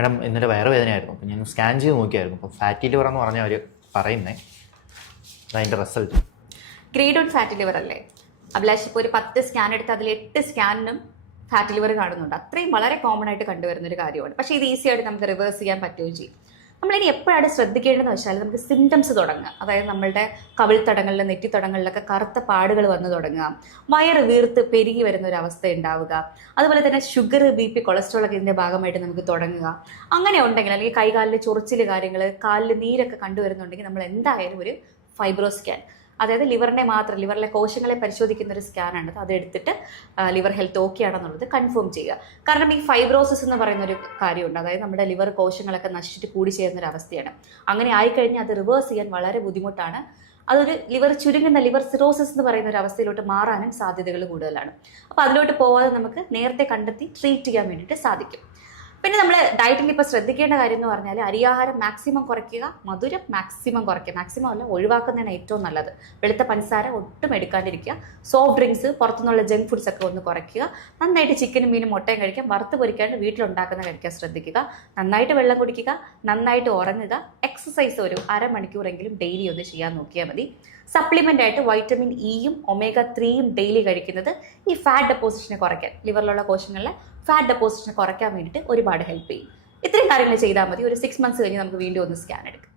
Madam ഇന്നലെ വയറുവേദനയായിരുന്നു അപ്പം ഞാൻ സ്കാൻ ചെയ്ത് നോക്കിയായിരുന്നു. അപ്പം ഫാറ്റി ലിവർ എന്ന് പറഞ്ഞാൽ അവർ പറയുന്നത് അതിന്റെ result. Grade one fatty liver അല്ലേ? അഭിലാഷ് ഇപ്പോൾ ഒരു പത്ത് സ്കാൻ എടുത്ത് അതിൽ എട്ട് സ്കാനിനും ഫാറ്റി ലിവർ കാണുന്നുണ്ട്. അത്രയും വളരെ കോമൺ ആയിട്ട് കണ്ടുവരുന്ന ഒരു കാര്യമാണ്. പക്ഷേ ഇത് ഈസി ആയിട്ട് നമുക്ക് റിവേഴ്സ് ചെയ്യാൻ പറ്റുകയും ചെയ്യും. നമ്മളിനി എപ്പോഴാണ് ശ്രദ്ധിക്കേണ്ടതെന്ന് വെച്ചാൽ നമുക്ക് സിംറ്റംസ് തുടങ്ങുക അതായത് നമ്മളുടെ കവിൾത്തടങ്ങളിൽ നെറ്റിത്തടങ്ങളിലൊക്കെ കറുത്ത പാടുകൾ വന്നു തുടങ്ങുക. വയറ് വീർത്ത് പെരുകി വരുന്ന ഒരു അവസ്ഥ ഉണ്ടാവുക. അതുപോലെ തന്നെ ഷുഗർ ബി പി കൊളസ്ട്രോൾ ഒക്കെ ഇതിന്റെ ഭാഗമായിട്ട് നമുക്ക് തുടങ്ങുക. അങ്ങനെ ഉണ്ടെങ്കിൽ അല്ലെങ്കിൽ കൈകാലിൽ ചൊറിച്ചിൽ കാര്യങ്ങൾ കാലിൽ നീരൊക്കെ കണ്ടുവരുന്നുണ്ടെങ്കിൽ നമ്മൾ എന്തായാലും ഒരു ഫൈബ്രോ സ്കാൻ അതായത് ലിവറിനെ മാത്രം ലിവറിലെ കോശങ്ങളെ പരിശോധിക്കുന്ന ഒരു സ്കാനാണ് അത് എടുത്തിട്ട് ലിവർ ഹെൽത്ത് ഓക്കെ ആണെന്നുള്ളത് കൺഫേം ചെയ്യുക. കാരണം ഈ ഫൈബ്രോസിസ് എന്ന് പറയുന്ന ഒരു കാര്യമുണ്ട്. അതായത് നമ്മുടെ ലിവർ കോശങ്ങളൊക്കെ നശിച്ചിട്ട് കൂടി ചേരുന്ന ഒരു അവസ്ഥയാണ്. അങ്ങനെ ആയിക്കഴിഞ്ഞാൽ അത് റിവേഴ്സ് ചെയ്യാൻ വളരെ ബുദ്ധിമുട്ടാണ്. അതൊരു ലിവർ ചുരുങ്ങുന്ന ലിവർ സിറോസിസ് എന്ന് പറയുന്ന ഒരു അവസ്ഥയിലോട്ട് മാറാനും സാധ്യതകൾ കൂടുതലാണ്. അപ്പോൾ അതിലോട്ട് പോവാതെ നമുക്ക് നേരത്തെ കണ്ടെത്തി ട്രീറ്റ് ചെയ്യാൻ വേണ്ടിയിട്ട് സാധിക്കും. പിന്നെ നമ്മൾ ഡയറ്റിൽ ഇപ്പോൾ ശ്രദ്ധിക്കേണ്ട കാര്യം എന്ന് പറഞ്ഞാൽ അരിയാഹാരം മാക്സിമം കുറയ്ക്കുക മധുരം മാക്സിമം കുറയ്ക്കുക. മാക്സിമം അല്ല ഒഴിവാക്കുന്നതാണ് ഏറ്റവും നല്ലത്. വെളുത്ത പഞ്ചസാര ഒട്ടും എടുക്കാണ്ടിരിക്കുക. സോഫ്റ്റ് ഡ്രിങ്ക്സ് പുറത്തുനിന്നുള്ള ജങ്ക് ഫുഡ്സ് ഒക്കെ ഒന്ന് കുറയ്ക്കുക. നന്നായിട്ട് ചിക്കനും മീനും മുട്ടയും കഴിക്കാം വറുത്ത് പൊരിക്കാണ്ട് വീട്ടിലുണ്ടാക്കുന്ന കഴിക്കാൻ ശ്രദ്ധിക്കുക. നന്നായിട്ട് വെള്ളം കുടിക്കുക നന്നായിട്ട് ഉറങ്ങുക. എക്സസൈസ് ഒരു അരമണിക്കൂറെങ്കിലും ഡെയിലി ഒന്ന് ചെയ്യാൻ നോക്കിയാൽ മതി. സപ്ലിമെന്റ് ആയിട്ട് വൈറ്റമിൻ ഇയും ഒമേഗ ത്രീയും ഡെയിലി കഴിക്കുന്നത് ഈ ഫാറ്റ് ഡെപ്പോസിഷനെ കുറയ്ക്കാൻ. ലിവറിലുള്ള കോശങ്ങളിലെ ഫാറ്റ് ഡെപ്പോസിഷനെ കുറയ്ക്കാൻ വേണ്ടിയിട്ട് ഒരുപാട് ഹെൽപ്പ് ചെയ്യും. ഇത്രയും കാര്യങ്ങൾ ചെയ്താൽ മതി. ഒരു സിക്സ് മന്ത്സ് കഴിഞ്ഞ് നമുക്ക് വീണ്ടും ഒന്ന് സ്കാൻ എടുക്കാം.